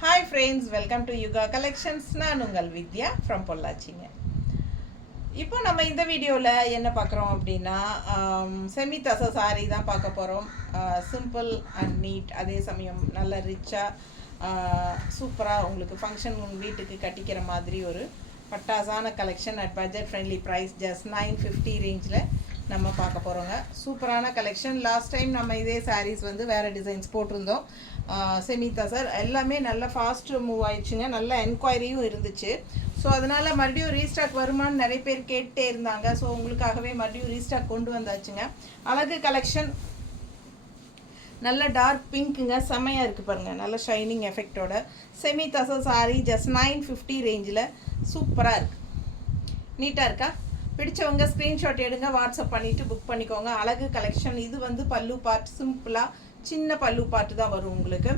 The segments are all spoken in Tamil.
Hi friends, welcome to Yuga Collections. நான் உங்கள் வித்யா from பொள்ளாச்சிங்க. இப்போ நம்ம இந்த வீடியோவில் என்ன பார்க்குறோம் அப்படின்னா செமி தசை சாரி தான் பார்க்க போகிறோம். சிம்பிள் அண்ட் நீட், அதே சமயம் நல்ல ரிச்சாக சூப்பராக உங்களுக்கு ஃபங்க்ஷன் வீட்டுக்கு கட்டிக்கிற மாதிரி ஒரு பட்டாசான collection at budget friendly price just 950 ரேஞ்சில் நம்ம பார்க்க போகிறோங்க. சூப்பரான கலெக்ஷன். லாஸ்ட் டைம் நம்ம இதே சாரீஸ் வந்து வேறு டிசைன்ஸ் போட்டிருந்தோம். செமி தசர் எல்லாமே நல்லா ஃபாஸ்ட்டு மூவ் ஆயிடுச்சுங்க. நல்ல என்கொயரியும் இருந்துச்சு. ஸோ அதனால் மறுபடியும் ரீஸ்டாக் வருமானு நிறைய பேர் கேட்டே இருந்தாங்க. ஸோ உங்களுக்காகவே மறுபடியும் ரீஸ்டாக் கொண்டு வந்தாச்சுங்க. அழகு கலெக்ஷன், நல்ல டார்க் பிங்க்குங்க, செம்மையாக இருக்குது பாருங்கள். நல்ல shining எஃபெக்டோட semi tussar sorry just 950 ரேஞ்சில் சூப்பராக இருக்குது. நீட்டாக இருக்கா? பிடிச்சவங்க ஸ்க்ரீன்ஷாட் எடுங்க, வாட்ஸ்அப் பண்ணிவிட்டு புக் பண்ணிக்கோங்க. அழகு கலெக்ஷன். இது வந்து பல்லு பார்ட், சிம்பிளாக சின்ன பல்லு பார்ட்டு தான் வரும் உங்களுக்கு.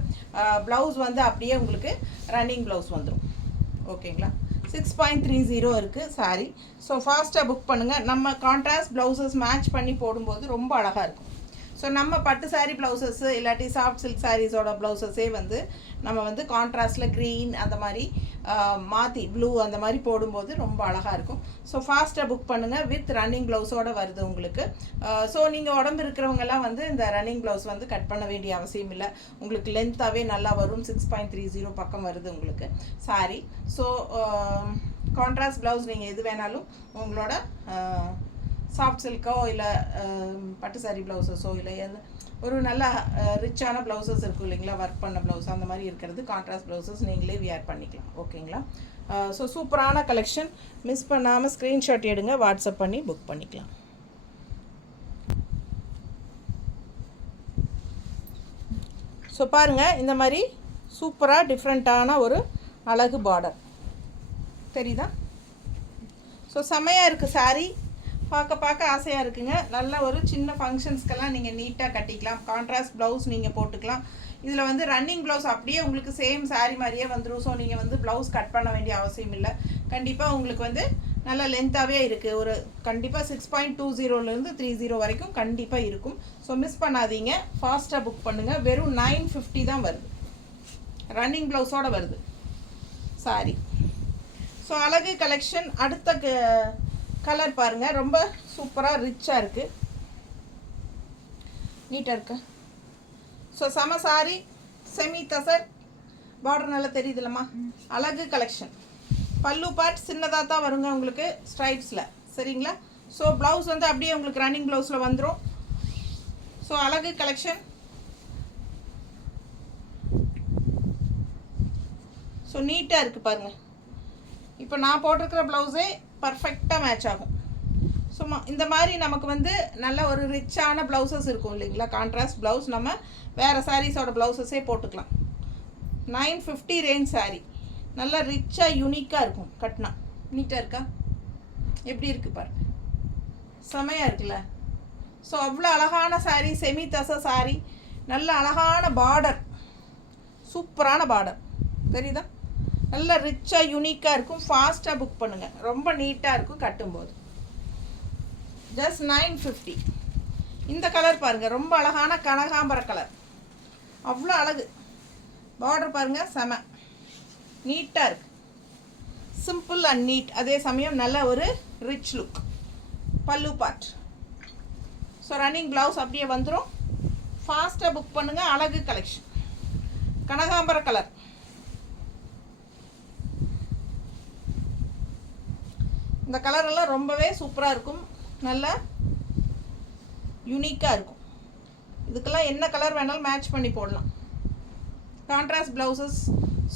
ப்ளவுஸ் வந்து அப்படியே உங்களுக்கு ரன்னிங் ப்ளவுஸ் வந்துடும். ஓகேங்களா? 6.30 இருக்குது சாரி. ஸோ ஃபாஸ்ட்டாக புக் பண்ணுங்கள். நம்ம கான்ட்ராஸ்ட் ப்ளவுசஸ் மேட்ச் பண்ணி போடும்போது ரொம்ப அழகாக இருக்கும். ஸோ நம்ம பட்டு சாரீ ப்ளவுசஸ்ஸு இல்லாட்டி சாஃப்ட் சில்க் சாரீஸோட ப்ளவுசஸே வந்து நம்ம வந்து கான்ட்ராஸ்டில் க்ரீன் அந்த மாதிரி மாற்றி ப்ளூ அந்த மாதிரி போடும்போது ரொம்ப அழகாக இருக்கும். ஸோ ஃபாஸ்ட்டாக புக் பண்ணுங்கள். வித் ரன்னிங் ப்ளவுஸோடு வருது உங்களுக்கு. ஸோ நீங்கள் உடம்பு இருக்கிறவங்கெல்லாம் வந்து இந்த ரன்னிங் ப்ளவுஸ் வந்து கட் பண்ண வேண்டிய அவசியம் இல்லை. உங்களுக்கு லென்த்தாகவே நல்லா வரும். 6.30 பக்கம் வருது உங்களுக்கு சாரீ. ஸோ கான்ட்ராஸ்ட் ப்ளவுஸ் நீங்கள் எது வேணாலும் உங்களோட சாஃப்ட் சில்க்கோ இல்லை பட்டு சாரி ப்ளவுசஸோ இல்லை ஒரு நல்ல ரிச்சான ப்ளவுசஸ் இருக்கும் இல்லைங்களா, ஒர்க் பண்ண ப்ளவுஸ் அந்த மாதிரி இருக்கிறது கான்ட்ராஸ்ட் ப்ளவுசஸ் நீங்களே வியர் பண்ணிக்கலாம். ஓகேங்களா? ஸோ சூப்பரான கலெக்ஷன். மிஸ் பண்ணாமல் ஸ்க்ரீன்ஷாட் எடுங்க, வாட்ஸ்அப் பண்ணி புக் பண்ணிக்கலாம். ஸோ பாருங்கள், இந்த மாதிரி சூப்பராக டிஃப்ரெண்ட்டான ஒரு அழகு பார்டர் தெரியுதா? ஸோ செம்மையாக இருக்குது சாரீ. பார்க்க ஆசையாக இருக்குங்க. நல்ல ஒரு சின்ன ஃபங்க்ஷன்ஸ்க்கெல்லாம் நீங்கள் நீட்டாக கட்டிக்கலாம். கான்ட்ராஸ்ட் ப்ளவுஸ் நீங்கள் போட்டுக்கலாம். இதில் வந்து ரன்னிங் ப்ளவுஸ் அப்படியே உங்களுக்கு சேம் சாரீ மாதிரியே வந்துடும். ஸோ நீங்கள் வந்து ப்ளவுஸ் கட் பண்ண வேண்டிய அவசியம் இல்லை. கண்டிப்பாக உங்களுக்கு வந்து நல்ல லென்த்தாகவே இருக்குது. ஒரு கண்டிப்பாக 6.20 30 வரைக்கும் கண்டிப்பாக இருக்கும். ஸோ மிஸ் பண்ணாதீங்க, ஃபாஸ்ட்டாக புக் பண்ணுங்கள். வெறும் 950 தான் வருது. ரன்னிங் ப்ளவுஸோடு வருது சாரீ. ஸோ அழகு கலெக்ஷன். அடுத்த கலர் பாருங்கள், ரொம்ப சூப்பராக ரிச்சாக இருக்குது, நீட்டாக இருக்கு. ஸோ செம சாரி, செமி தசர், பார்டர் நல்லா தெரியுதுல்லம்மா. அழகு கலெக்ஷன். பல்லு பார்ட் சின்னதாக தான் வருங்க உங்களுக்கு ஸ்ட்ரைப்ஸில். சரிங்களா? ஸோ ப்ளவுஸ் வந்து அப்படியே உங்களுக்கு ரன்னிங் ப்ளவுஸில் வந்துடும். ஸோ அழகு கலெக்ஷன். ஸோ நீட்டாக இருக்குது பாருங்கள். இப்போ நான் போட்டிருக்கிற ப்ளவுஸே பர்ஃபெக்டாக மேட்ச் ஆகும். சும்மா இந்த மாதிரி நமக்கு வந்து நல்ல ஒரு ரிச்சான ப்ளவுசஸ் இருக்கும் இல்லைங்களா, கான்ட்ராஸ்ட் ப்ளவுஸ் நம்ம வேறு சாரீஸோட ப்ளவுசஸே போட்டுக்கலாம். 950 ரேஞ்ச் சாரீ. நல்லா ரிச்சாக யூனிக்காக இருக்கும் கட்டினா. நீட்டாக இருக்கா? எப்படி இருக்குது பாருங்க, செமையாக இருக்குல்ல? ஸோ அவ்வளோ அழகான சாரீ, செமி தசை சாரீ. நல்ல அழகான பார்டர், சூப்பரான பார்டர் தெரியுதா? நல்ல ரிச்சாக யூனிக்காக இருக்கும். ஃபாஸ்ட்டாக புக் பண்ணுங்கள், ரொம்ப நீட்டாக இருக்கும் கட்டும்போது. ஜஸ்ட் 950. இந்த கலர் பாருங்கள், ரொம்ப அழகான கனகாம்பர கலர், அவ்வளோ அழகு. பார்டர் பாருங்கள், செம நீட்டாக இருக்குது. சிம்பிள் அண்ட் நீட், அதே சமயம் நல்ல ஒரு ரிச் லுக். பல்லு பார்ட். ஸோ ரன்னிங் ப்ளவுஸ் அப்படியே வந்துடும். ஃபாஸ்ட்டாக புக் பண்ணுங்கள். அழகு கலெக்ஷன். கனகாம்பர கலர். இந்த கலரெல்லாம் ரொம்பவே சூப்பராக இருக்கும். நல்லா யூனிக்காக இருக்கும். இதுக்கெல்லாம் என்ன கலர் வேணாலும் மேட்ச் பண்ணி போடலாம். கான்ட்ராஸ்ட் ப்ளவுசஸ்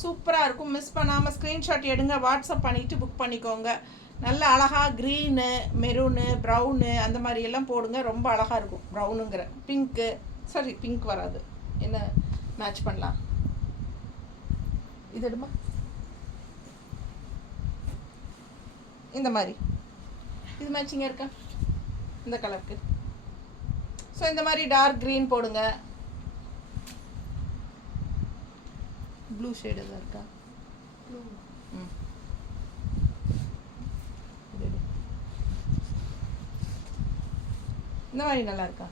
சூப்பராக இருக்கும். மிஸ் பண்ணாமல் ஸ்க்ரீன்ஷாட் எடுங்க, வாட்ஸ்அப் பண்ணிவிட்டு புக் பண்ணிக்கோங்க. நல்ல அழகாக க்ரீனு, மெரூனு, ப்ரௌனு அந்த மாதிரி எல்லாம் போடுங்க, ரொம்ப அழகாக இருக்கும். ப்ரௌனுங்கிற பிங்க்கு, சாரி பிங்க் வராது, என்ன மேட்ச் பண்ணலாம். இது எடுமா, இந்த மாதிரி இது மேட்சிங்காக இருக்கா இந்த கலருக்கு? ஸோ இந்த மாதிரி டார்க் க்ரீன் போடுங்க. ப்ளூ ஷேடு தான் இருக்கா? இந்த மாதிரி நல்லா இருக்கா?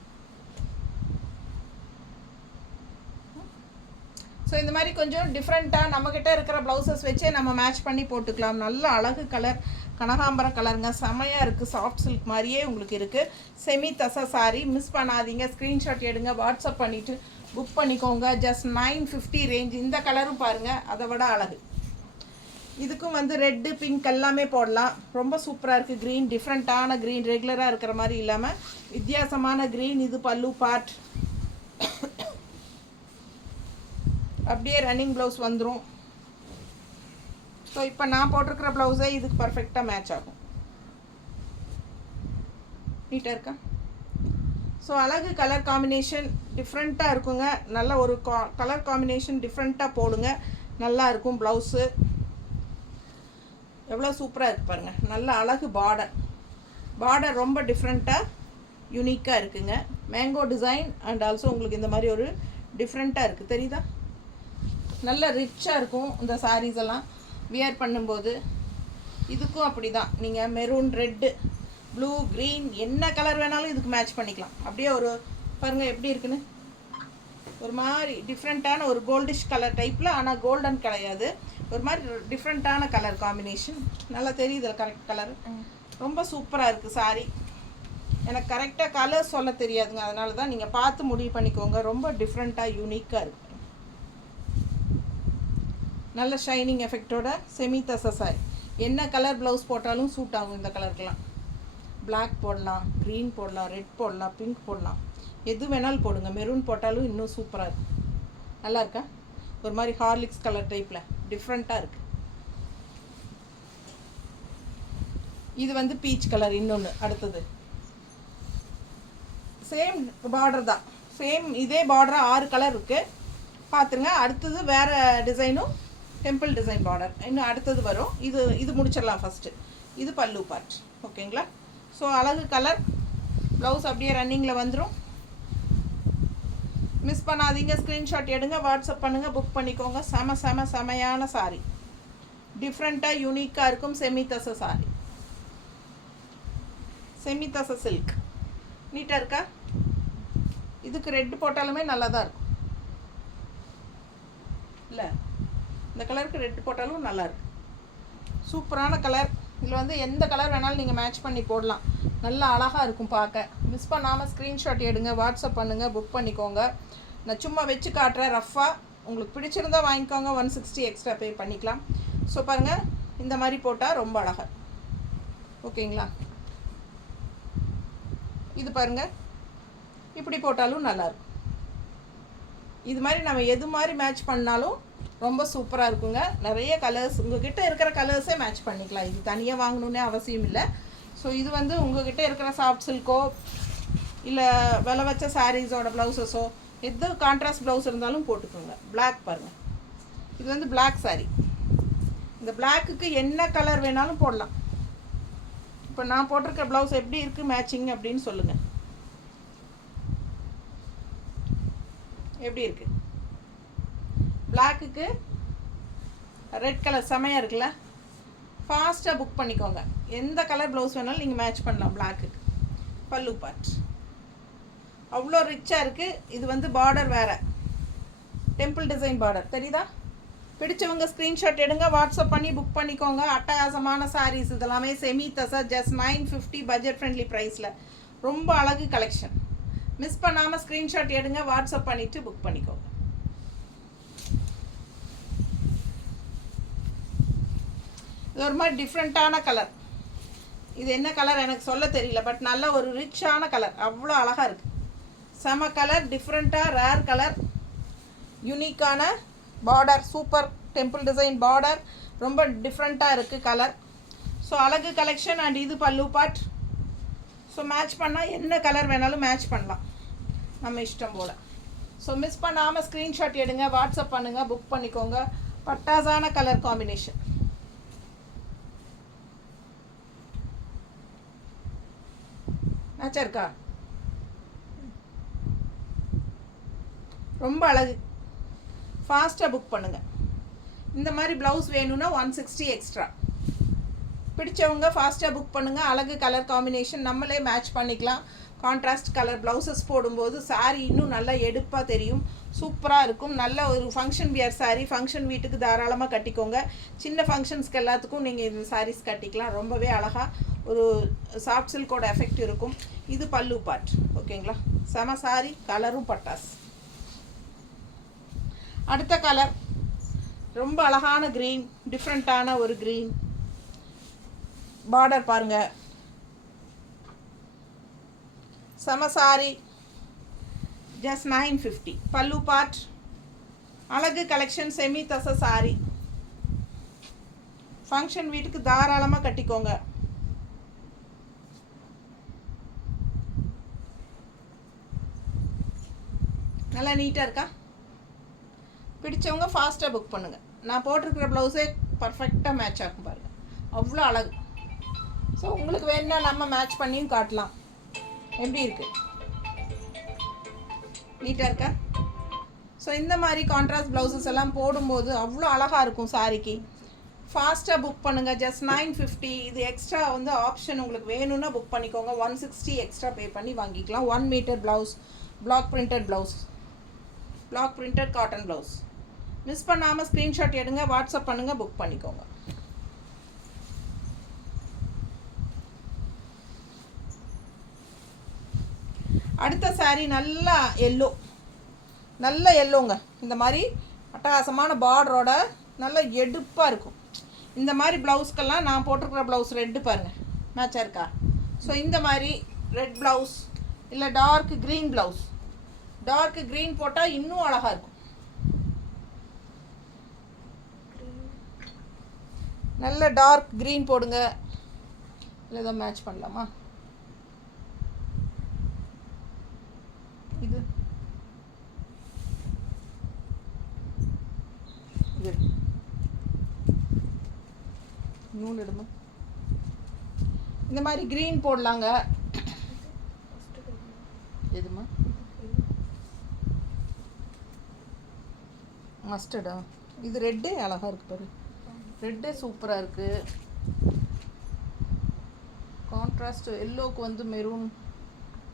ஸோ இந்த மாதிரி கொஞ்சம் டிஃப்ரெண்ட்டாக நம்மக்கிட்ட இருக்கிற ப்ளவுசஸ் வச்சே நம்ம மேட்ச் பண்ணி போட்டுக்கலாம். நல்ல அழகு கலர், கனகாம்பரம் கலருங்க, செமையாக இருக்குது. சாஃப்ட் சில்க் மாதிரியே உங்களுக்கு இருக்குது. செமி தசா சாரி மிஸ் பண்ணாதீங்க. ஸ்க்ரீன்ஷாட் எடுங்க, வாட்ஸ்அப் பண்ணிவிட்டு புக் பண்ணிக்கோங்க. Just 950 range. இந்த கலரும் பாருங்கள், அதை விட அழகு. இதுக்கும் வந்து ரெட்டு பிங்க் எல்லாமே போடலாம். ரொம்ப சூப்பராக இருக்குது. க்ரீன் டிஃப்ரெண்ட்டான க்ரீன், ரெகுலராக இருக்கிற மாதிரி இல்லாமல் வித்தியாசமான க்ரீன். இது பல்லு பார்ட். அப்படியே ரன்னிங் ப்ளவுஸ் வந்துடும். ஸோ இப்போ நான் போட்டிருக்கிற ப்ளவுஸே இதுக்கு பர்ஃபெக்டாக மேட்ச் ஆகும். நீட்டாக இருக்கா? ஸோ அழகு கலர் காம்பினேஷன் டிஃப்ரெண்ட்டாக இருக்குங்க. நல்ல ஒரு கலர் காம்பினேஷன் டிஃப்ரெண்ட்டாக போடுங்க, நல்லா இருக்கும். ப்ளவுஸு எவ்வளோ சூப்பராக இருக்குது பாருங்கள். நல்ல அழகு பார்டர் ரொம்ப டிஃப்ரெண்ட்டாக யூனிக்காக இருக்குங்க. மேங்கோ டிசைன் அண்ட் ஆல்சோ உங்களுக்கு இந்த மாதிரி ஒரு டிஃப்ரெண்ட்டாக இருக்குது, தெரியுதா? நல்ல ரிச்சாக இருக்கும் இந்த சாரீஸ் எல்லாம் வியர் பண்ணும்போது. இதுக்கும் அப்படி தான். நீங்கள் மெரூன், ரெட்டு, ப்ளூ, க்ரீன் என்ன கலர் வேணாலும் இதுக்கு மேட்ச் பண்ணிக்கலாம். அப்படியே ஒரு பாருங்கள் எப்படி இருக்குன்னு. ஒரு மாதிரி டிஃப்ரெண்ட்டான ஒரு கோல்டிஷ் கலர் டைப்பில், ஆனால் கோல்டன் கிடையாது. ஒரு மாதிரி டிஃப்ரெண்ட்டான கலர் காம்பினேஷன். நல்லா தெரியுது கரெக்ட் கலர். ரொம்ப சூப்பராக இருக்குது சாரீ. எனக்கு கரெக்டாக கலர் சொல்ல தெரியாதுங்க, அதனால தான் நீங்கள் பார்த்து முடிவு பண்ணிக்கோங்க. ரொம்ப டிஃப்ரெண்ட்டாக யூனிக்காக இருக்குது. நல்ல ஷைனிங் எஃபெக்டோட செமி தசா சாரி. என்ன கலர் ப்ளவுஸ் போட்டாலும் சூட் ஆகும் இந்த கலருக்கெலாம். பிளாக் போடலாம், க்ரீன் போடலாம், ரெட் போடலாம், பிங்க் போடலாம், எது வேணாலும் போடுங்க. மெரூன் போட்டாலும் இன்னும் சூப்பராக இருக்கும். நல்லா இருக்கா? ஒரு மாதிரி ஹார்லிக்ஸ் கலர் டைப்பில் டிஃப்ரெண்ட்டாக இருக்குது. இது வந்து பீச் கலர். இன்னொன்று அடுத்தது சேம் பார்டர் தான். சேம் இதே பார்டராக 6 கலர் இருக்குது, பார்த்துருங்க. அடுத்தது வேறு டிசைனும் டெம்பிள் டிசைன் பார்டர் இன்னும் அடுத்தது வரும். இது முடிச்சிடலாம் ஃபஸ்ட்டு. இது பல்லு பார்ட். ஓகேங்களா? ஸோ அழகு கலர் ப்ளவுஸ் அப்படியே ரன்னிங்கில் வந்துடும். மிஸ் பண்ணாதீங்க. ஸ்க்ரீன்ஷாட் எடுங்க, வாட்ஸ்அப் பண்ணுங்கள், புக் பண்ணிக்கோங்க. செமையான சாரி. டிஃப்ரெண்ட்டாக யூனிக்காக இருக்கும். செமி தசை சாரி, செமி தசை சில்க். நீட்டாக இருக்கா? இதுக்கு ரெட் போட்டாலுமே நல்லா தான் இருக்கும் இல்லை? இந்த கலருக்கு ரெட் போட்டாலும் நல்லாயிருக்கு. சூப்பரான கலர். இதில் வந்து எந்த கலர் வேணாலும் நீங்கள் மேட்ச் பண்ணி போடலாம். நல்லா அழகாக இருக்கும் பார்க்க. மிஸ் பண்ணாமல் ஸ்க்ரீன்ஷாட் எடுங்க, வாட்ஸ்அப் பண்ணுங்கள், புக் பண்ணிக்கோங்க. நான் சும்மா வச்சு காட்டுறேன் ரஃப்பாக. உங்களுக்கு பிடிச்சிருந்தால் வாங்கிக்கோங்க. 160 எக்ஸ்ட்ரா பே பண்ணிக்கலாம். ஸோ பாருங்கள், இந்த மாதிரி போட்டால் ரொம்ப அழகாக. ஓகேங்களா? இது பாருங்கள், இப்படி போட்டாலும் நல்லாயிருக்கும். இது மாதிரி நம்ம எது மாதிரி மேட்ச் பண்ணாலும் ரொம்ப சூப்பராக இருக்குங்க. நிறைய கலர்ஸ் உங்கள்கிட்ட இருக்கிற கலர்ஸே மேட்ச் பண்ணிக்கலாம். இது தனியாக வாங்கணுன்னே அவசியம் இல்லை. ஸோ இது வந்து உங்கள்கிட்ட இருக்கிற சாஃப்ட் சில்க்கோ இல்லை விலை வச்ச சாரீஸோட ப்ளவுஸஸோ எது கான்ட்ராஸ்ட் ப்ளவுஸ் இருந்தாலும் போட்டுக்கோங்க. பிளாக் பாருங்கள், இது வந்து பிளாக் சாரீ. இந்த பிளாக்குக்கு என்ன கலர் வேணாலும் போடலாம். இப்போ நான் போட்டிருக்க ப்ளவுஸ் எப்படி இருக்குது மேட்சிங் அப்படின்னு சொல்லுங்கள். எப்படி இருக்குது? பிளாக்குக்கு ரெட் கலர் செமையாக இருக்குல்ல? ஃபாஸ்ட்டாக புக் பண்ணிக்கோங்க. எந்த கலர் ப்ளவுஸ் வேணாலும் நீங்கள் மேட்ச் பண்ணலாம். பிளாக்குக்கு பல்லு பார்ட் அவ்வளோ ரிச்சாக இருக்குது. இது வந்து பார்டர் வேறு, டெம்பிள் டிசைன் பார்டர், தெரியுதா? பிடிச்சவங்க ஸ்க்ரீன்ஷாட் எடுங்க, வாட்ஸ்அப் பண்ணி புக் பண்ணிக்கோங்க. அட்டகாசமான சாரீஸ் இதெல்லாமே. செமி தசா ஜஸ்ட் 950 பட்ஜெட் ஃப்ரெண்ட்லி ப்ரைஸில். ரொம்ப அழகு கலெக்ஷன். மிஸ் பண்ணாமல் ஸ்க்ரீன்ஷாட் எடுங்க, வாட்ஸ்அப் பண்ணிவிட்டு புக் பண்ணிக்கோங்க. இது ஒரு மாதிரி டிஃப்ரெண்ட்டான கலர். இது என்ன கலர் எனக்கு சொல்ல தெரியல, பட் நல்ல ஒரு ரிச்சான கலர். அவ்வளோ அழகாக இருக்குது. செம கலர், டிஃப்ரெண்ட்டாக ரேர் கலர், யூனிக்கான border, super temple design border. ரொம்ப டிஃப்ரெண்ட்டாக இருக்குது கலர். ஸோ அழகு கலெக்ஷன். அண்ட் இது பல்லு பார்ட். ஸோ மேட்ச் பண்ணால் என்ன கலர் வேணாலும் மேட்ச் பண்ணலாம் நம்ம இஷ்டம் போல். ஸோ மிஸ் பண்ணாமல் ஸ்க்ரீன்ஷாட் எடுங்க, வாட்ஸ்அப் பண்ணுங்கள், புக் பண்ணிக்கோங்க. பட்டாசான கலர் காம்பினேஷன். மேட்சாக இருக்கா? ரொம்ப அழகு. ஃபாஸ்ட்டாக புக் பண்ணுங்கள். இந்த மாதிரி ப்ளவுஸ் வேணும்னா 160 எக்ஸ்ட்ரா. பிடிச்சவங்க ஃபாஸ்ட்டாக புக் பண்ணுங்கள். அழகு கலர் காம்பினேஷன் நம்மளே மேட்ச் பண்ணிக்கலாம். கான்ட்ராஸ்ட் கலர் ப்ளவுசஸ் போடும்போது சாரீ இன்னும் நல்லா எடுப்பாக தெரியும். சூப்பராக இருக்கும். நல்ல ஒரு ஃபங்க்ஷன் வியர் சாரீ. ஃபங்க்ஷன் வீட்டுக்கு தாராளமாக கட்டிக்கோங்க. சின்ன ஃபங்க்ஷன்ஸ்க்கு எல்லாத்துக்கும் நீங்கள் இந்த சாரீஸ் கட்டிக்கலாம். ரொம்பவே அழகாக ஒரு சாஃப்ட் சில்கோட எஃபெக்ட் இருக்கும். இது பல்லு பார்ட். ஓகேங்களா, செம சாரீ. கலரும் பட்டாஸ். அடுத்த கலர் ரொம்ப அழகான க்ரீன், டிஃப்ரெண்ட்டான ஒரு க்ரீன். பார்டர் பாருங்கள், செம சாரீ. ஜஸ்ட் 950. பல்லு பார்ட். அழகு கலெக்ஷன் செமி தச சாரீ. ஃபங்க்ஷன் வீட்டுக்கு தாராளமாக கட்டிக்கோங்க. நல்லா நீட்டாக இருக்கா? பிடிச்சவங்க ஃபாஸ்ட்டாக புக் பண்ணுங்கள். நான் போட்டிருக்கிற ப்ளவுஸே பர்ஃபெக்டாக மேட்ச் ஆகும் பாருங்கள், அவ்வளோ அழகு. ஸோ உங்களுக்கு வேணுன்னா நம்ம மேட்ச் பண்ணியும் காட்டலாம். எப்படி இருக்குது? நீட்டாக இருக்கா? ஸோ இந்த மாதிரி கான்ட்ராஸ்ட் ப்ளவுசஸ் எல்லாம் போடும்போது அவ்வளோ அழகாக இருக்கும் சாரிக்கு. ஃபாஸ்ட்டாக புக் பண்ணுங்கள். ஜஸ்ட் 950. இது எக்ஸ்ட்ரா வந்து ஆப்ஷன். உங்களுக்கு வேணும்னா புக் பண்ணிக்கோங்க. 160 எக்ஸ்ட்ரா பே பண்ணி வாங்கிக்கலாம். 1 metre blouse, black printed blouse, black printed cotton blouse. Miss பண்ணாமல் ஸ்க்ரீன்ஷாட் எடுங்க, வாட்ஸ்அப் பண்ணுங்கள், புக் பண்ணிக்கோங்க. அடுத்த சாரீ நல்லா எல்லோ, நல்ல எல்லோங்க. இந்த மாதிரி அட்டகாசமான பார்டரோட நல்ல எடுப்பாக இருக்கும். இந்த மாதிரி ப்ளவுஸ்க்கெல்லாம் நான் போட்டிருக்கிற ப்ளவுஸ் ரெட்டு பாருங்கள், மேட்சாக இருக்கா? ஸோ இந்த மாதிரி ரெட் ப்ளவுஸ் இல்லை dark green blouse. Dark green போட்டால் இன்னும் அழகாக இருக்கும். நல்ல டார்க் க்ரீன் போடுங்க. இல்லை ஏதோ மேட்ச் பண்ணலாமா? இது இது நூல் எடுமா. இந்த மாதிரி க்ரீன் போடலாங்க. எதுமா? மஸ்டர்டா? இது ரெட்டே அழகாக இருக்குது பாரு. ரெட்டே சூப்பராக இருக்குது. கான்ட்ராஸ்ட் எல்லோவுக்கு வந்து மெரூன்,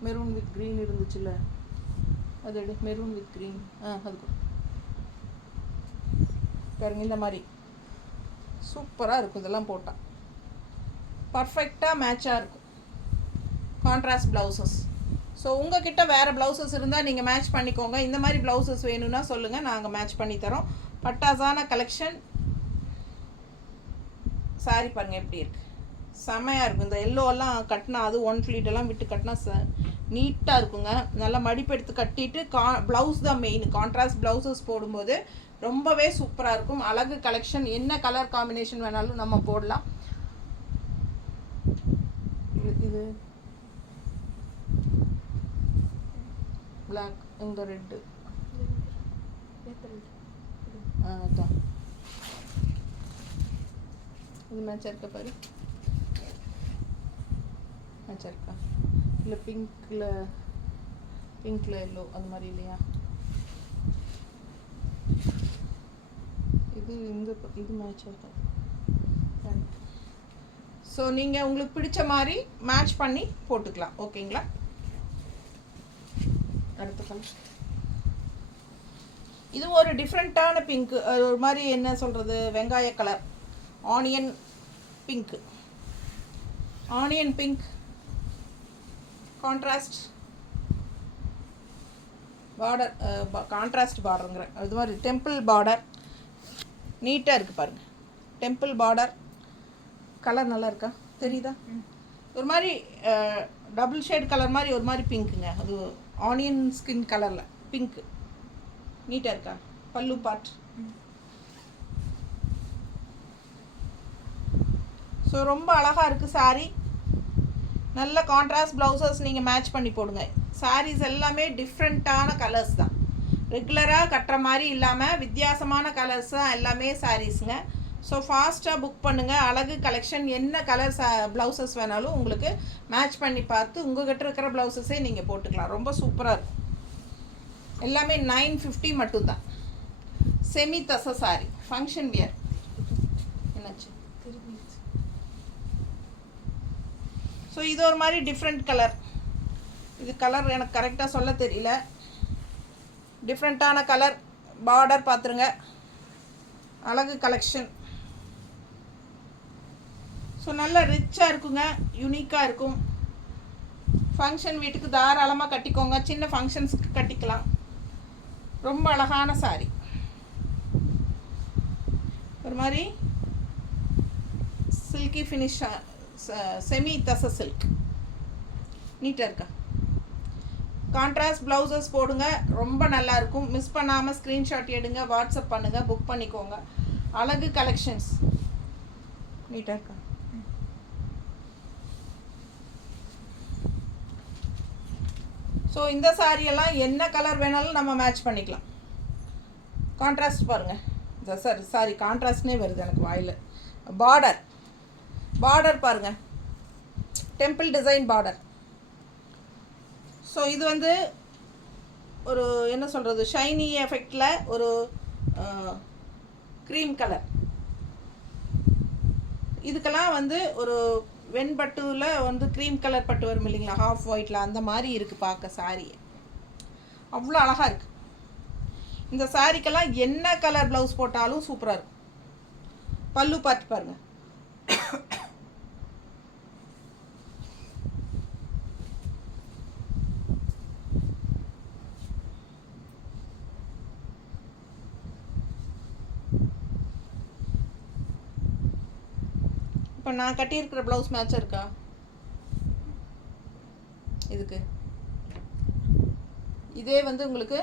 மெரூன் வித் க்ரீன் இருந்துச்சுல்ல, அது எடு. Maroon with green. அதுக்கு பாருங்க, இந்த மாதிரி சூப்பராக இருக்கும். இதெல்லாம் போட்டால் பர்ஃபெக்டாக மேட்சாக இருக்கும் கான்ட்ராஸ்ட் ப்ளவுசஸ். ஸோ உங்ககிட்ட வேறு ப்ளவுசஸ் இருந்தால் நீங்கள் மேட்ச் பண்ணிக்கோங்க. இந்த மாதிரி ப்ளவுசஸ் வேணும்னா சொல்லுங்கள், நாங்கள் மேட்ச் பண்ணி தரோம். பட்டாசான கலெக்ஷன். சாரி பாருங்கள் எப்படி இருக்குது, செமையாக இருக்கும். இந்த எல்லோவெல்லாம் கட்டினா, அது 1 ஃப்ளீட்டெல்லாம் விட்டு கட்டினா நீட்டாக இருக்குங்க. நல்லா மடிப்பெடுத்து கட்டிட்டு ப்ளவுஸ் தான் மெயின். கான்ட்ராஸ்ட் ப்ளவுசஸ் போடும்போது ரொம்பவே சூப்பராக இருக்கும். அழகு கலெக்ஷன். என்ன கலர் காம்பினேஷன் வேணாலும் நம்ம போடலாம். இது பிளாக், இந்த ரெட்டு, அதான் இது மேட்சாக இருக்க பாரு. மேட்சாக இருக்கா? இல்லை பிங்க்கில் எல்லோ அது மாதிரி இல்லையா? இது இது மேட்சாக இருக்காது. ஸோ நீங்கள் உங்களுக்கு பிடிச்ச மாதிரி மேட்ச் பண்ணி போட்டுக்கலாம். ஓகேங்களா? அடுத்த கலர் இது ஒரு டிஃப்ரெண்ட்டான பிங்க்கு. ஒரு மாதிரி என்ன சொல்கிறது, வெங்காய colour, onion pink. Onion pink contrast border, contrast பார்டருங்கிற இது மாதிரி டெம்பிள் பார்டர். நீட்டாக இருக்குது பாருங்கள். Temple border. கலர் நல்லா இருக்கா? தெரியுதா? ஒரு மாதிரி டபுள் ஷேட் கலர் மாதிரி ஒரு மாதிரி பிங்க்குங்க. அது ஆனியன் ஸ்கின் கலரில் பிங்க்கு. நீட்டாக இருக்கா? பல்லு பார்ட். ஸோ ரொம்ப அழகாக இருக்குது சாரீ. நல்ல கான்ட்ராஸ்ட் ப்ளவுசஸ் நீங்கள் மேட்ச் பண்ணி போடுங்க. சாரீஸ் எல்லாமே டிஃப்ரெண்ட்டான கலர்ஸ் தான். ரெகுலராக கட்டுற மாதிரி இல்லாமல் வித்தியாசமான கலர்ஸ் தான் எல்லாமே சாரீஸுங்க. ஸோ ஃபாஸ்ட்டாக புக் பண்ணுங்கள். அழகு கலெக்ஷன். என்ன கலர் ப்ளவுசஸ் வேணாலும் உங்களுக்கு மேட்ச் பண்ணி பார்த்து உங்கள்கிட்ட இருக்கிற ப்ளவுசஸே நீங்கள் போட்டுக்கலாம். ரொம்ப சூப்பராக இருக்கும். எல்லாமே 950 மட்டும்தான். செமி தச சாரி, ஃபங்க்ஷன் வியர். என்னாச்சு? ஸோ இது ஒரு மாதிரி டிஃப்ரெண்ட் கலர். இது கலர் எனக்கு கரெக்டாக சொல்ல தெரியல. டிஃப்ரெண்ட்டான கலர் பார்டர் பார்த்துருங்க. அழகு கலெக்ஷன். ஸோ நல்லா ரிச்சாக இருக்குங்க, யூனிக்காக இருக்கும். ஃபங்க்ஷன் வீட்டுக்கு தாராளமாக கட்டிக்கோங்க, சின்ன ஃபங்க்ஷன்ஸுக்கு கட்டிக்கலாம். ரொம்ப அழகான சாரி. ஒரு மாதிரி சில்கி ஃபினிஷாக செமி தசை சில்க் நீட்டாக இருக்கா. கான்ட்ராஸ்ட் ப்ளவுசஸ் போடுங்க, ரொம்ப நல்லாயிருக்கும். மிஸ் பண்ணாமல் ஸ்க்ரீன்ஷாட் எடுங்க, வாட்ஸ்அப் பண்ணுங்கள், புக் பண்ணிக்கோங்க. அழகு கலெக்ஷன்ஸ். நீட்டாக இருக்கா. ஸோ இந்த சாரியெல்லாம் என்ன கலர் வேணாலும் நம்ம மேட்ச் பண்ணிக்கலாம். கான்ட்ராஸ்ட் பாருங்கள். சாரி கான்ட்ராஸ்ட்னே வருது எனக்கு வாயில். பார்டர் பாருங்கள், டெம்பிள் டிசைன் பார்டர். ஸோ இது வந்து ஒரு என்ன சொல்கிறது, ஷைனி எஃபெக்டில் ஒரு க்ரீம் கலர். இதுக்கெல்லாம் வந்து ஒரு வெண்பட்டுவில் வந்து க்ரீம் கலர் பட்டு வரும் இல்லைங்களா, ஹாஃப் ஒயிட்டில், அந்த மாதிரி இருக்குது பார்க்க சாரி. அவ்வளோ அழகாக இருக்குது. இந்த சாரிக்கெல்லாம் என்ன கலர் ப்ளவுஸ் போட்டாலும் சூப்பராக இருக்கும். பல்லு பார்த்து பாருங்கள். இப்போ நான் கட்டியிருக்கிற ப்ளவுஸ் மேட்சாக இருக்கா இதுக்கு? இதே வந்து உங்களுக்கு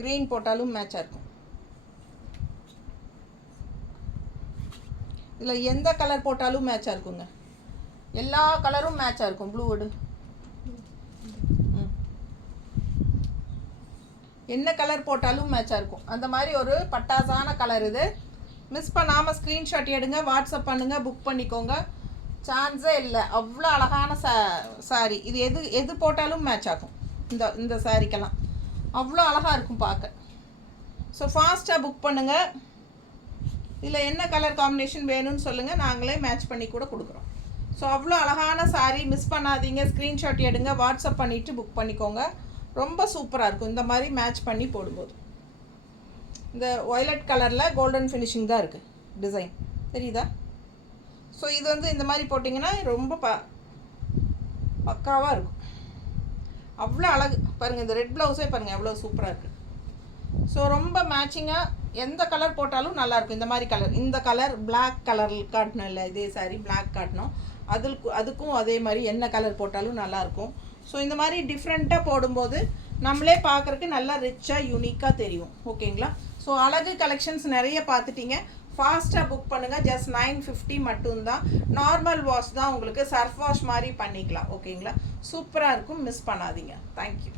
க்ரீன் போட்டாலும் மேட்சாக இருக்கும். இதில் எந்த கலர் போட்டாலும் மேட்சாக இருக்குங்க. எல்லா கலரும் மேட்சாக இருக்கும். ப்ளூ விடு, என்ன கலர் போட்டாலும் மேட்சாக இருக்கும். அந்த மாதிரி ஒரு பட்டாசான கலர் இது. மிஸ் பண்ணாமல் ஸ்க்ரீன்ஷாட் எடுங்க, வாட்ஸ்அப் பண்ணுங்கள், புக் பண்ணிக்கோங்க. சான்ஸே இல்லை, அவ்வளோ அழகான சாரி. இது எது போட்டாலும் மேட்ச் ஆகும். இந்த சாரிக்கெல்லாம் அவ்வளோ அழகாக இருக்கும் பார்க்க. ஸோ ஃபாஸ்ட்டாக புக் பண்ணுங்கள். இதில் என்ன கலர் காம்பினேஷன் வேணும்னு சொல்லுங்கள், நாங்களே மேட்ச் பண்ணி கூட கொடுக்குறோம். ஸோ அவ்வளோ அழகான சாரி, மிஸ் பண்ணாதீங்க. ஸ்க்ரீன்ஷாட் எடுங்க, வாட்ஸ்அப் பண்ணிவிட்டு புக் பண்ணிக்கோங்க. ரொம்ப சூப்பராக இருக்கும் இந்த மாதிரி மேட்ச் பண்ணி போடும்போது. இந்த வயலட் கலரில் கோல்டன் ஃபினிஷிங் தான் இருக்குது டிசைன், தெரியுதா? ஸோ இது வந்து இந்த மாதிரி போட்டிங்கன்னா ரொம்ப பக்காவாக இருக்கும். அவ்வளோ அழகு பாருங்கள். இந்த ரெட் ப்ளவுஸே பாருங்கள் எவ்வளோ சூப்பராக இருக்குது. ஸோ ரொம்ப மேட்சிங்காக எந்த கலர் போட்டாலும் நல்லாயிருக்கும். இந்த மாதிரி கலர், இந்த கலர் பிளாக் கலர் காட்டணும் இல்லை, இதே சாரி பிளாக் காட்டணும், அதுக்கும் அதே மாதிரி என்ன கலர் போட்டாலும் நல்லாயிருக்கும். ஸோ இந்த மாதிரி டிஃப்ரெண்ட்டாக போடும்போது நம்மளே பார்க்குறக்கு நல்லா ரிச்சாக யூனிக்காக தெரியும். ஓகேங்களா? ஸோ அழகு கலெக்ஷன்ஸ் நிறைய பார்த்துட்டிங்க. ஃபாஸ்ட்டாக புக் பண்ணுங்கள். ஜஸ்ட் 950 மட்டும்தான். நார்மல் வாஷ் தான், உங்களுக்கு சர்ஃப் வாஷ் மாதிரி பண்ணிக்கலாம். ஓகேங்களா? சூப்பராக இருக்கும், மிஸ் பண்ணாதீங்க. தேங்க்யூ.